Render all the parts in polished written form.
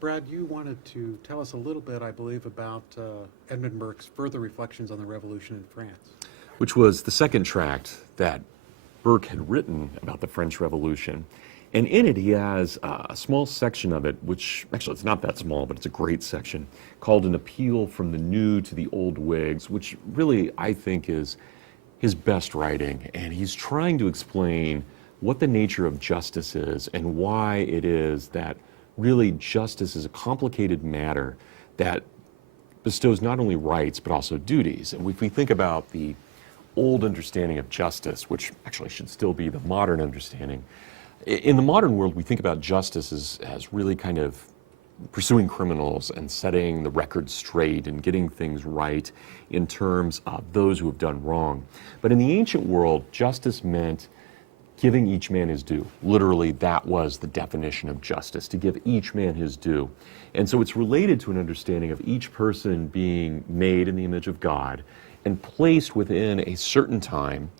Brad, you wanted to tell us a little bit, I believe, about Edmund Burke's further reflections on the Revolution in France. Which was the second tract that Burke had written about the French Revolution. And in it, he has a small section of it, which actually it's not that small, but it's a great section, called An Appeal from the New to the Old Whigs, which really I think is his best writing. And he's trying to explain what the nature of justice is and why it is that really justice is a complicated matter that bestows not only rights but also duties. And if we think about the old understanding of justice, which actually should still be the modern understanding, in the modern world we think about justice as really kind of pursuing criminals and setting the record straight and getting things right in terms of those who have done wrong. But in the ancient world, justice meant giving each man his due. Literally, that was the definition of justice, to give each man his due. And so it's related to an understanding of each person being made in the image of God and placed within a certain time,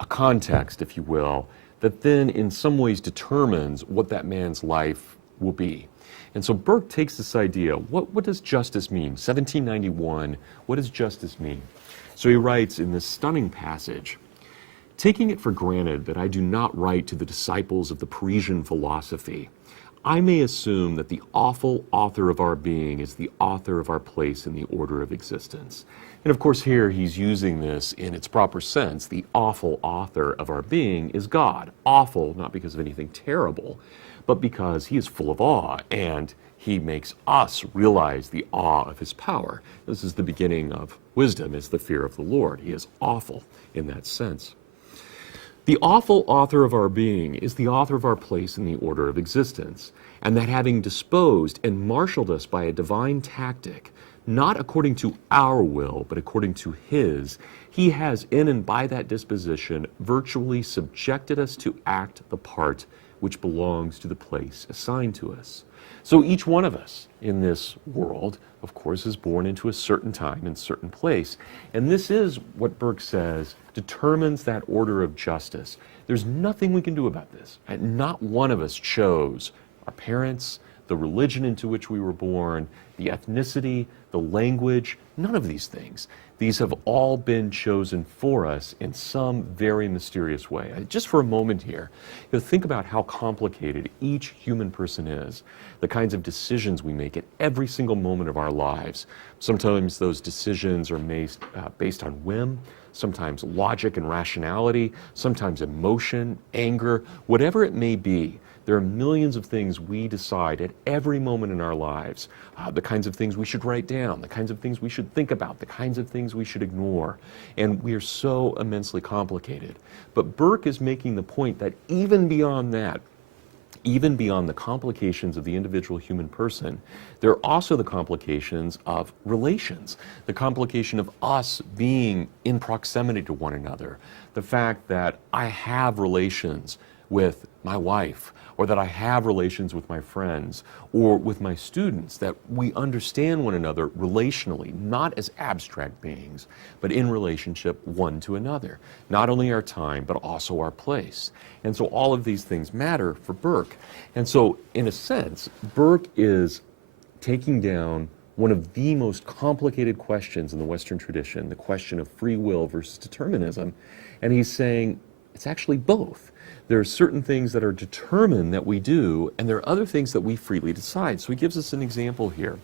a context, if you will, that then in some ways determines what that man's life will be. And so Burke takes this idea, what does justice mean? 1791, what does justice mean? So he writes in this stunning passage, "Taking it for granted that I do not write to the disciples of the Parisian philosophy, I may assume that the awful author of our being is the author of our place in the order of existence." And of course here he's using this in its proper sense. The awful author of our being is God. Awful, not because of anything terrible, but because he is full of awe and he makes us realize the awe of his power. This is the beginning of wisdom, is the fear of the Lord. He is awful in that sense. The awful author of our being is the author of our place in the order of existence, and that having disposed and marshaled us by a divine tactic, not according to our will, but according to his, he has in and by that disposition virtually subjected us to act the part which belongs to the place assigned to us. So each one of us in this world, of course, is born into a certain time and certain place. And this is what Burke says determines that order of justice. There's nothing we can do about this. And not one of us chose our parents, the religion into which we were born, the ethnicity, the language, none of these things. These have all been chosen for us in some very mysterious way. Just for a moment here, think about how complicated each human person is, the kinds of decisions we make at every single moment of our lives. Sometimes those decisions are based on whim, sometimes logic and rationality, sometimes emotion, anger, whatever it may be. There are millions of things we decide at every moment in our lives, the kinds of things we should write down, the kinds of things we should think about, the kinds of things we should ignore. And we are so immensely complicated. But Burke is making the point that even beyond that, even beyond the complications of the individual human person, there are also the complications of relations, the complication of us being in proximity to one another, the fact that I have relations with my wife, or that I have relations with my friends or with my students, that we understand one another relationally, not as abstract beings, but in relationship one to another. Not only our time, but also our place. And so all of these things matter for Burke. And so, in a sense, Burke is taking down one of the most complicated questions in the Western tradition, the question of free will versus determinism, and he's saying it's actually both. There are certain things that are determined that we do, and there are other things that we freely decide. So he gives us an example here.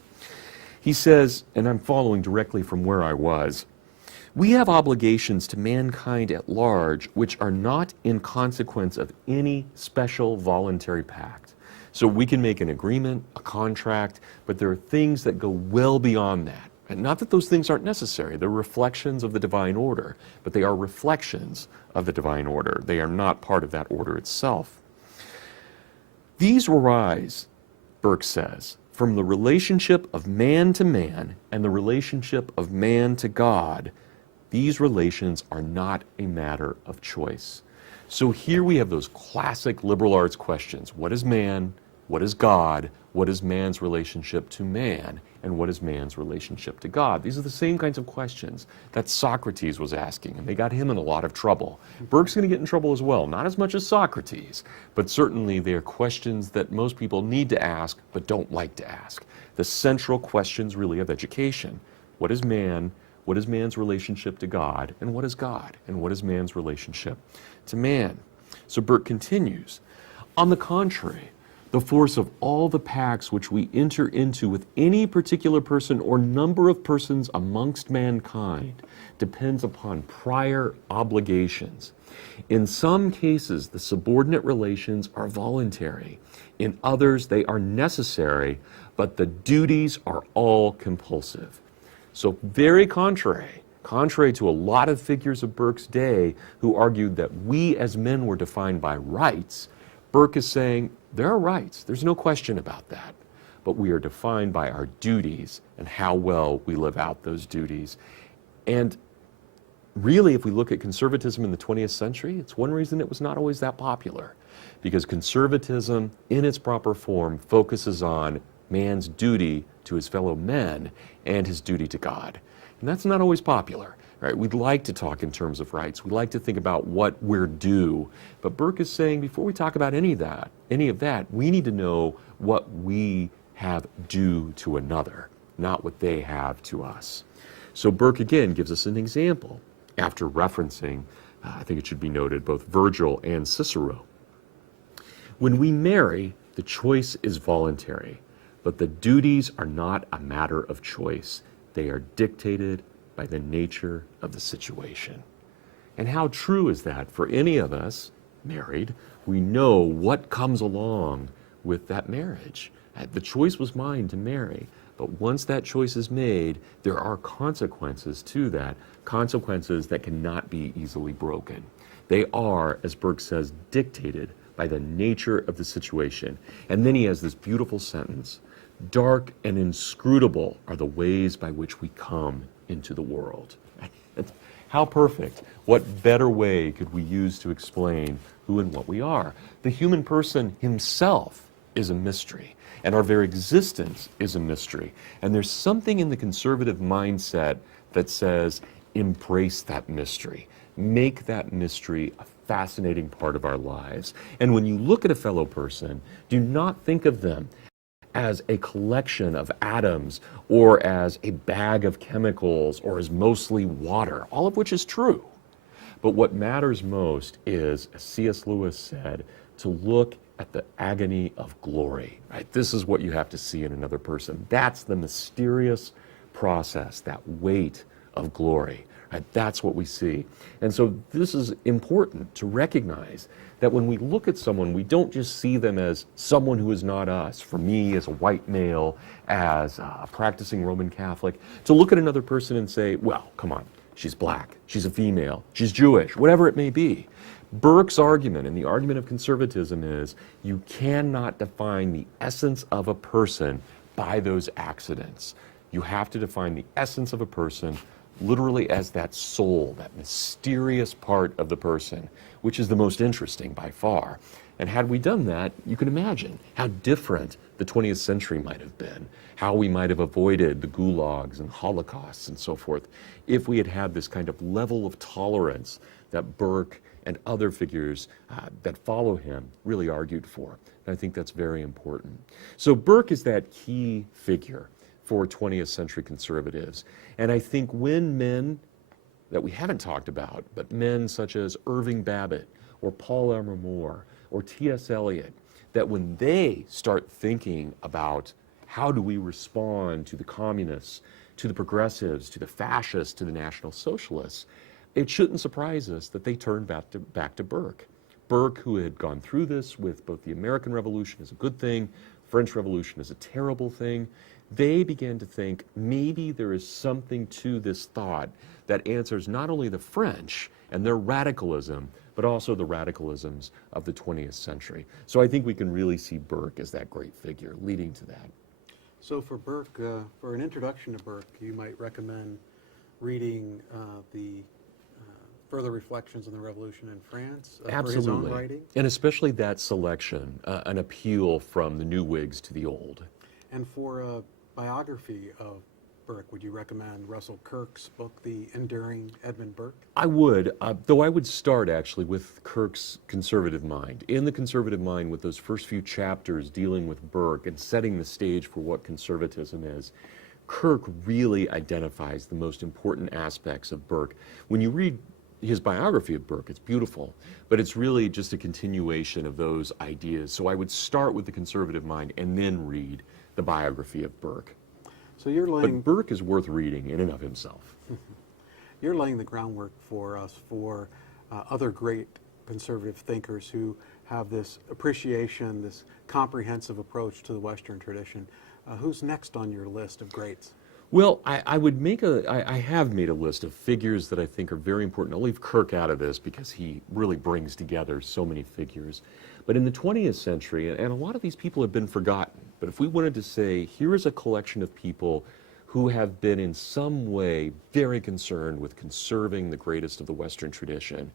He says, and I'm following directly from where I was, "We have obligations to mankind at large which are not in consequence of any special voluntary pact." So we can make an agreement, a contract, but there are things that go well beyond that. And not that those things aren't necessary. They're reflections of the divine order, but they are reflections of the divine order. They are not part of that order itself. "These arise," Burke says, "from the relationship of man to man and the relationship of man to God. These relations are not a matter of choice." So here we have those classic liberal arts questions. What is man? What is God? What is man's relationship to man? and what is man's relationship to God? These are the same kinds of questions that Socrates was asking, and they got him in a lot of trouble. Burke's going to get in trouble as well, not as much as Socrates, but certainly they are questions that most people need to ask but don't like to ask. The central questions really of education. What is man? What is man's relationship to God? And what is God? And what is man's relationship to man? So Burke continues, on the contrary, the force of all the pacts which we enter into with any particular person or number of persons amongst mankind depends upon prior obligations. In some cases, the subordinate relations are voluntary. In others, they are necessary, but the duties are all compulsive. So very contrary to a lot of figures of Burke's day who argued that we as men were defined by rights, Burke is saying there are rights, there's no question about that, but we are defined by our duties and how well we live out those duties. And really, if we look at conservatism in the 20th century, it's one reason it was not always that popular, because conservatism in its proper form focuses on man's duty to his fellow men and his duty to God. And that's not always popular, right? We'd like to talk in terms of rights. We like to think about what we're due. But Burke is saying before we talk about any of that, we need to know what we have due to another, not what they have to us. So Burke again gives us an example after referencing, I think it should be noted, both Virgil and Cicero. When we marry, the choice is voluntary, but the duties are not a matter of choice. They are dictated by the nature of the situation. And how true is that for any of us married? We know what comes along with that marriage. The choice was mine to marry, but once that choice is made, there are consequences to that, consequences that cannot be easily broken. They are, as Burke says, dictated by the nature of the situation. And then he has this beautiful sentence, dark and inscrutable are the ways by which we come into the world. How perfect. What better way could we use to explain who and what we are? The human person himself is a mystery, and our very existence is a mystery. And there's something in the conservative mindset that says, embrace that mystery. Make that mystery a fascinating part of our lives. And when you look at a fellow person, do not think of them as a collection of atoms or as a bag of chemicals or as mostly water, all of which is true. But what matters most is, as C.S. Lewis said, to look at the agony of glory. Right? This is what you have to see in another person. That's the mysterious process, that weight of glory. Right? That's what we see. And so this is important to recognize that when we look at someone, we don't just see them as someone who is not us. For me, as a white male, as a practicing Roman Catholic, to look at another person and say, well, come on, she's black, she's a female, she's Jewish, whatever it may be. Burke's argument and the argument of conservatism is you cannot define the essence of a person by those accidents. You have to define the essence of a person literally as that soul, that mysterious part of the person, which is the most interesting by far. And had we done that, you can imagine how different the 20th century might have been, how we might have avoided the gulags and holocausts and so forth, if we had had this kind of level of tolerance that Burke and other figures that follow him really argued for. And I think that's very important. So Burke is that key figure for 20th century conservatives. And I think when men that we haven't talked about, but men such as Irving Babbitt or Paul Elmer More or T.S. Elliott, that when they start thinking about how do we respond to the communists, to the progressives, to the fascists, to the National Socialists, it shouldn't surprise us that they turn back to Burke. Burke, who had gone through this with both the American Revolution as a good thing, French Revolution as a terrible thing, they began to think maybe there is something to this thought that answers not only the French and their radicalism, but also the radicalisms of the 20th century. So I think we can really see Burke as that great figure leading to that. So for Burke, for an introduction to Burke, you might recommend reading the Further Reflections on the Revolution in France for his own writing? And especially that selection, an appeal from the new Whigs to the old. And for biography of Burke, would you recommend Russell Kirk's book, The Enduring Edmund Burke? I would, though I would start actually with Kirk's Conservative Mind. In the Conservative Mind, with those first few chapters dealing with Burke and setting the stage for what conservatism is, Kirk really identifies the most important aspects of Burke. When you read his biography of Burke, it's beautiful, but it's really just a continuation of those ideas. So I would start with the Conservative Mind and then read the biography of Burke. So you're laying... But Burke is worth reading in and of himself. You're laying the groundwork for us for other great conservative thinkers who have this appreciation, this comprehensive approach to the Western tradition. Who's next on your list of greats? Well, I have made a list of figures that I think are very important. I'll leave Kirk out of this because he really brings together so many figures. But in the 20th century, and a lot of these people have been forgotten, but if we wanted to say, here is a collection of people who have been in some way very concerned with conserving the greatest of the Western tradition,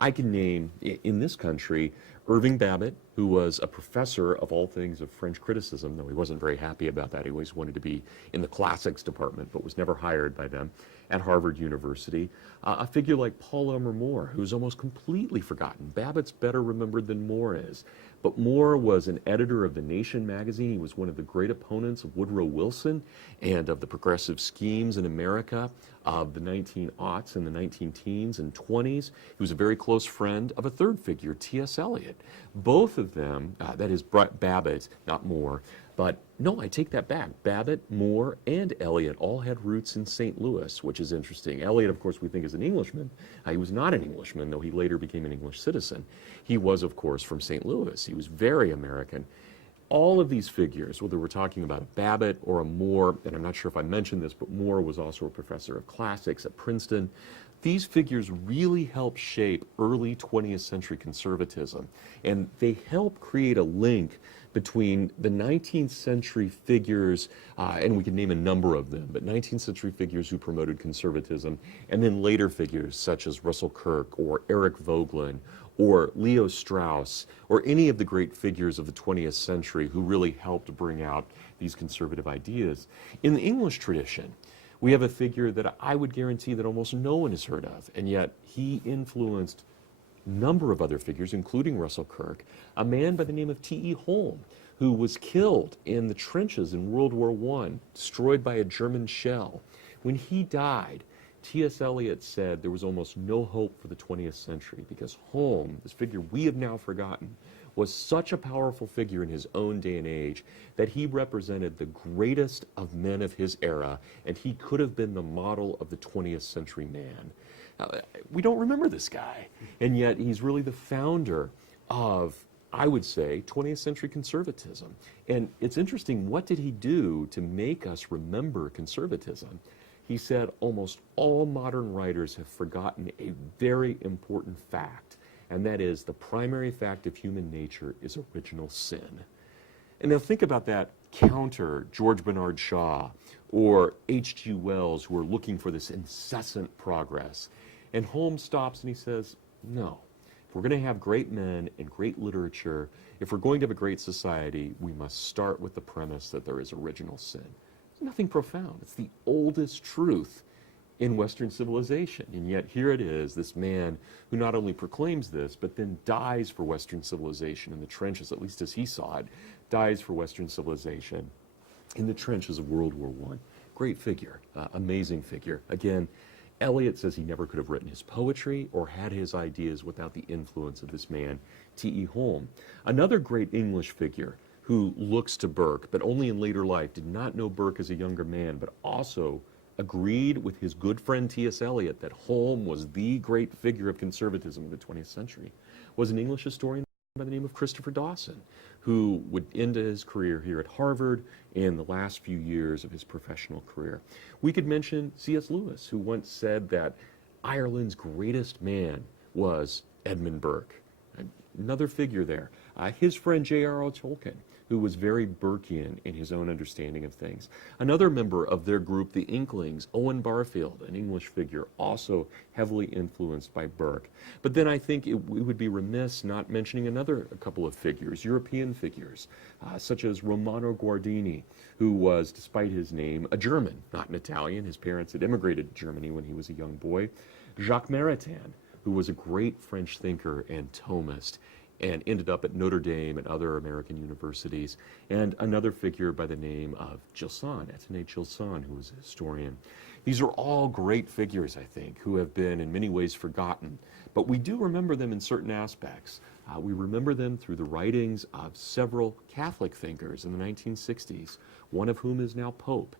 I can name, in this country, Irving Babbitt, who was a professor of all things of French criticism, though he wasn't very happy about that. He always wanted to be in the classics department, but was never hired by them at Harvard University. A figure like Paul Elmer More, who's almost completely forgotten. Babbitt's better remembered than More is. But More was an editor of The Nation magazine. He was one of the great opponents of Woodrow Wilson and of the progressive schemes in America of the 1900s and the 19-teens and 20s. He was a very close friend of a third figure, T.S. Eliot. Both of them, that is Babbitt, not More, but no, I take that back. Babbitt, More, and Elliott all had roots in St. Louis, which is interesting. Elliott, of course, we think is an Englishman. He was not an Englishman, though he later became an English citizen. He was, of course, from St. Louis. He was very American. All of these figures, whether we're talking about a Babbitt or a More, and I'm not sure if I mentioned this, but More was also a professor of classics at Princeton. These figures really helped shape early 20th century conservatism, and they help create a link between the 19th century figures, and we can name a number of them, but 19th century figures who promoted conservatism, and then later figures such as Russell Kirk or Eric Voegelin or Leo Strauss or any of the great figures of the 20th century who really helped bring out these conservative ideas. In the English tradition, we have a figure that I would guarantee that almost no one has heard of, and yet he influenced a number of other figures, including Russell Kirk, a man by the name of T.E. Holm, who was killed in the trenches in World War I, destroyed by a German shell. When he died, T.S. Eliot said there was almost no hope for the 20th century because Holm, this figure we have now forgotten, was such a powerful figure in his own day and age that he represented the greatest of men of his era, and he could have been the model of the 20th century man. We don't remember this guy, and yet he's really the founder of, I would say, 20th century conservatism. And it's interesting, what did he do to make us remember conservatism? He said almost all modern writers have forgotten a very important fact, and that is the primary fact of human nature is original sin. And now think about that counter George Bernard Shaw or H.G. Wells, who are looking for this incessant progress. And Holmes stops and he says, no, if we're going to have great men and great literature, if we're going to have a great society, we must start with the premise that there is original sin. It's nothing profound. It's the oldest truth in Western civilization. And yet here it is, this man who not only proclaims this, but then dies for Western civilization in the trenches, at least as he saw it, dies for Western civilization in the trenches of World War I. Great figure, amazing figure. Again, Eliot says he never could have written his poetry or had his ideas without the influence of this man, T.E. Holm. Another great English figure who looks to Burke, but only in later life, did not know Burke as a younger man, but also agreed with his good friend T.S. Eliot that Holm was the great figure of conservatism of the 20th century, was an English historian by the name of Christopher Dawson, who would end his career here at Harvard in the last few years of his professional career. We could mention C.S. Lewis, who once said that Ireland's greatest man was Edmund Burke. Another figure there. His friend J.R.R. Tolkien, who was very Burkean in his own understanding of things. Another member of their group, the Inklings, Owen Barfield, an English figure, also heavily influenced by Burke. But then I think we would be remiss not mentioning a couple of figures, European figures, such as Romano Guardini, who was, despite his name, a German, not an Italian. His parents had immigrated to Germany when he was a young boy. Jacques Maritain, who was a great French thinker and Thomist, and ended up at Notre Dame and other American universities, and another figure by the name of Gilson, Etienne Gilson, who was a historian. These are all great figures, I think, who have been in many ways forgotten, but we do remember them in certain aspects. We remember them through the writings of several Catholic thinkers in the 1960s, one of whom is now Pope,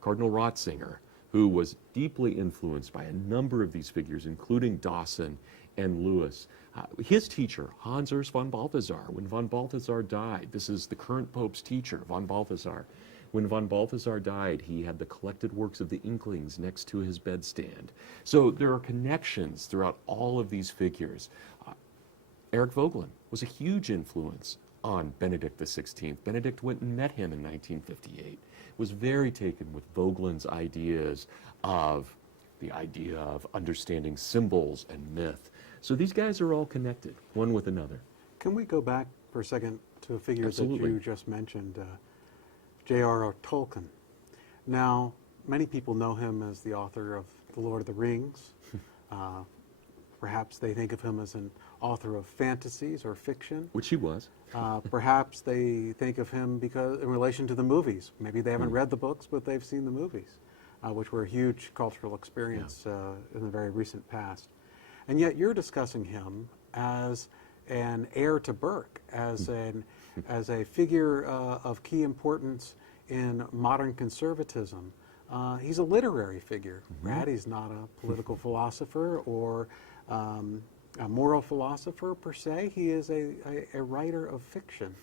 Cardinal Ratzinger, who was deeply influenced by a number of these figures, including Dawson and Lewis. His teacher, Hans Urs von Balthasar, when von Balthasar died, this is the current Pope's teacher, von Balthasar. When von Balthasar died, he had the collected works of the Inklings next to his bedstand. So there are connections throughout all of these figures. Eric Voegelin was a huge influence on Benedict XVI. Benedict went and met him in 1958, was very taken with Voegelin's ideas of the idea of understanding symbols and myth. So these guys are all connected, one with another. Can we go back for a second to a figure Absolutely. that you just mentioned, J.R.R. Tolkien? Now, many people know him as the author of The Lord of the Rings. Perhaps they think of him as an author of fantasies or fiction. Which he was. Perhaps they think of him because in relation to the movies. Maybe they haven't read the books, but they've seen the movies, which were a huge cultural experience in the very recent past. And yet you're discussing him as an heir to Burke, as a figure of key importance in modern conservatism. He's a literary figure. Brad, he's not a political philosopher or a moral philosopher per se. He is a writer of fiction.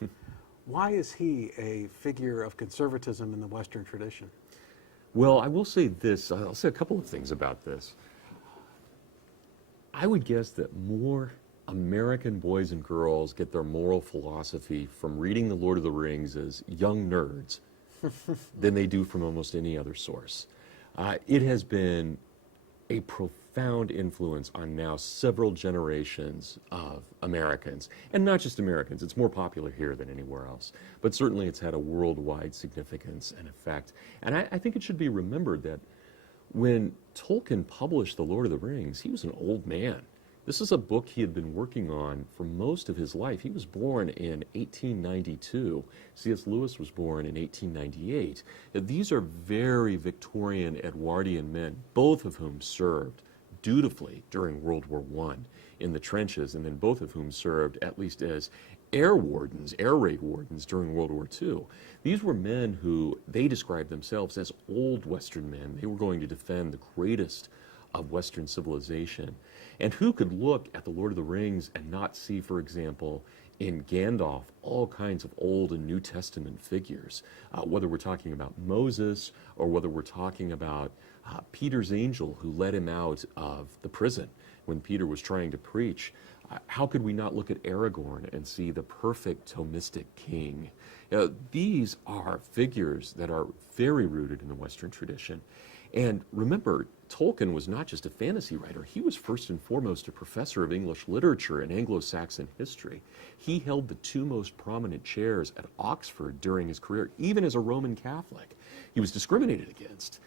Why is he a figure of conservatism in the Western tradition? Well, I will say this. I'll say a couple of things about this. I would guess that more American boys and girls get their moral philosophy from reading The Lord of the Rings as young nerds than they do from almost any other source. It has been a profound influence on now several generations of Americans, and not just Americans. It's more popular here than anywhere else, but certainly it's had a worldwide significance and effect. And I think it should be remembered that when Tolkien published The Lord of the Rings, he was an old man. This is a book he had been working on for most of his life. He was born in 1892. C.S. Lewis was born in 1898. These are very Victorian Edwardian men, both of whom served dutifully during World War I in the trenches, and then both of whom served at least as air wardens, air raid wardens during World War II. These were men who they described themselves as old Western men. They were going to defend the greatest of Western civilization. And who could look at The Lord of the Rings and not see, for example, in Gandalf, all kinds of Old and New Testament figures, whether we're talking about Moses or whether we're talking about Peter's angel who led him out of the prison when Peter was trying to preach. How could we not look at Aragorn and see the perfect Thomistic king? These are figures that are very rooted in the Western tradition. And remember, Tolkien was not just a fantasy writer. He was first and foremost a professor of English literature and Anglo-Saxon history. He held the two most prominent chairs at Oxford during his career, even as a Roman Catholic. He was discriminated against,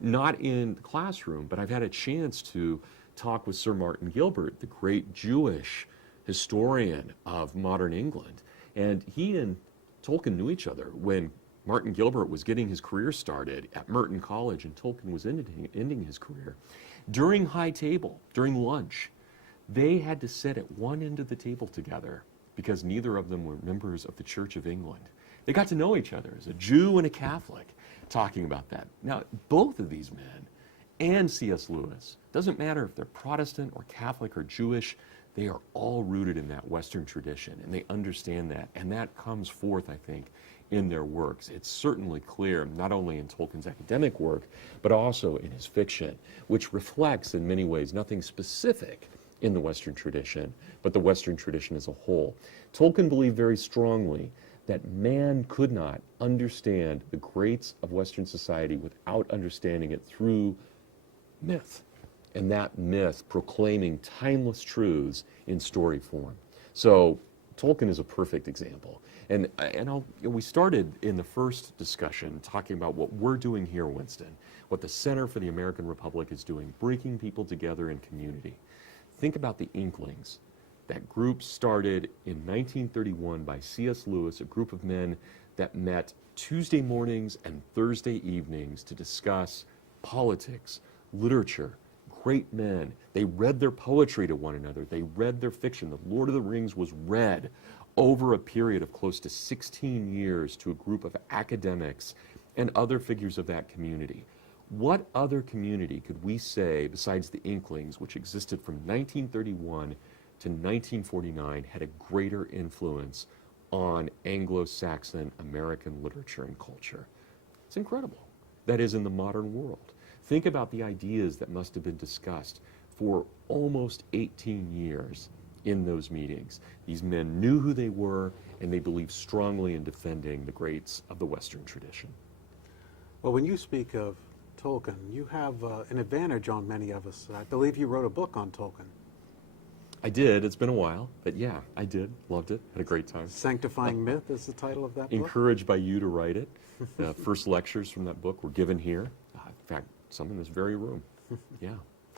not in the classroom, but I've had a chance to talk with Sir Martin Gilbert, the great Jewish historian of modern England. And he and Tolkien knew each other when Martin Gilbert was getting his career started at Merton College and Tolkien was ending his career. During high table, during lunch, they had to sit at one end of the table together because neither of them were members of the Church of England. They got to know each other as a Jew and a Catholic talking about that. Now, both of these men and C.S. Lewis, doesn't matter if they're Protestant or Catholic or Jewish, they are all rooted in that Western tradition, and they understand that, and that comes forth, I think, in their works. It's certainly clear, not only in Tolkien's academic work, but also in his fiction, which reflects, in many ways, nothing specific in the Western tradition, but the Western tradition as a whole. Tolkien believed very strongly that man could not understand the greats of Western society without understanding it through myth, and that myth proclaiming timeless truths in story form. So Tolkien is a perfect example. And we started in the first discussion talking about what we're doing here, Winston, what the Center for the American Republic is doing, bringing people together in community. Think about the Inklings. That group started in 1931 by C.S. Lewis, a group of men that met Tuesday mornings and Thursday evenings to discuss politics, literature, great men. They read their poetry to one another. They read their fiction. The Lord of the Rings was read over a period of close to 16 years to a group of academics and other figures of that community. What other community could we say, besides the Inklings, which existed from 1931 to 1949, had a greater influence on Anglo-Saxon American literature and culture? It's incredible. That is, in the modern world. Think about the ideas that must have been discussed for almost 18 years in those meetings. These men knew who they were, and they believed strongly in defending the greats of the Western tradition. Well, when you speak of Tolkien, you have an advantage on many of us. I believe you wrote a book on Tolkien. I did. It's been a while, but yeah, I did. Loved it. Had a great time. Sanctifying Myth is the title of that book? Encouraged by you to write it. The first lectures from that book were given here. In fact, some in this very room. Yeah,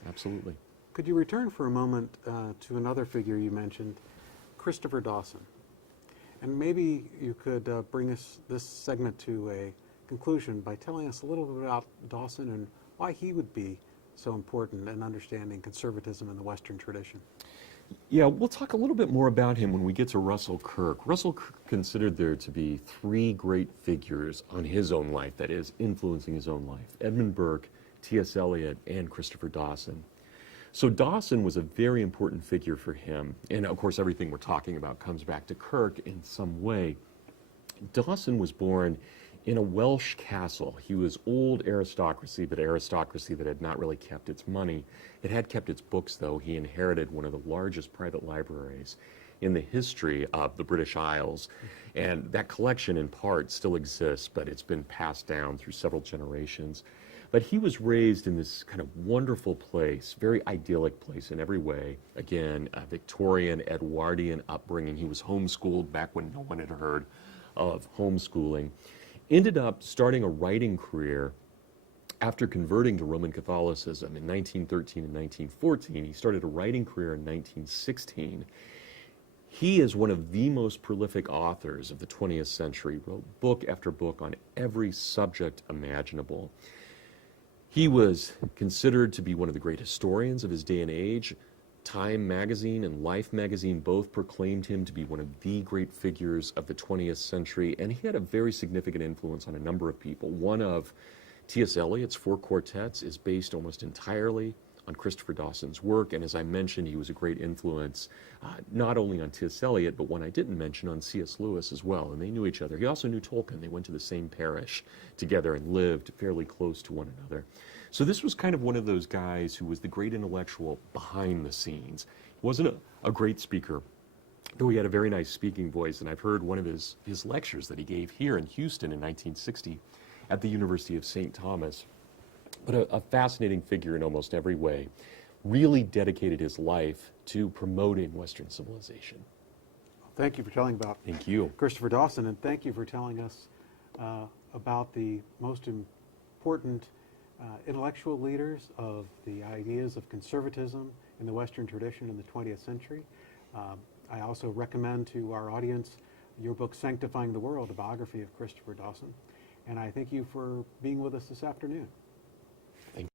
absolutely. Could you return for a moment to another figure you mentioned, Christopher Dawson? And maybe you could bring us this segment to a conclusion by telling us a little bit about Dawson and why he would be so important in understanding conservatism in the Western tradition. Yeah, we'll talk a little bit more about him when we get to Russell Kirk. Russell Kirk considered there to be three great figures on his own life, that is, influencing his own life: Edmund Burke, T.S. Eliot, and Christopher Dawson. So Dawson was a very important figure for him, and of course everything we're talking about comes back to Kirk in some way. Dawson was born in a Welsh castle. He was old aristocracy, but aristocracy that had not really kept its money. It had kept its books, though. He inherited one of the largest private libraries in the history of the British Isles, and that collection in part still exists, but it's been passed down through several generations. But he was raised in this kind of wonderful place, very idyllic place in every way. Again, a Victorian, Edwardian upbringing. He was homeschooled back when no one had heard of homeschooling. Ended up starting a writing career after converting to Roman Catholicism in 1913 and 1914. He started a writing career in 1916. He is one of the most prolific authors of the 20th century, wrote book after book on every subject imaginable. He was considered to be one of the great historians of his day and age. Time magazine and Life magazine both proclaimed him to be one of the great figures of the 20th century, and he had a very significant influence on a number of people. One of T.S. Eliot's 4 quartets is based almost entirely on Christopher Dawson's work, and as I mentioned, he was a great influence not only on T.S. Eliot, but one I didn't mention, on C.S. Lewis as well, and they knew each other. He also knew Tolkien. They went to the same parish together and lived fairly close to one another. So this was kind of one of those guys who was the great intellectual behind the scenes. He wasn't a great speaker, though he had a very nice speaking voice, and I've heard one of his lectures that he gave here in Houston in 1960 at the University of St. Thomas. But a fascinating figure in almost every way. Really dedicated his life to promoting Western civilization. Thank you for telling about Thank you. Christopher Dawson, and thank you for telling us about the most important intellectual leaders of the ideas of conservatism in the Western tradition in the 20th century. I also recommend to our audience your book, Sanctifying the World, a biography of Christopher Dawson. And I thank you for being with us this afternoon.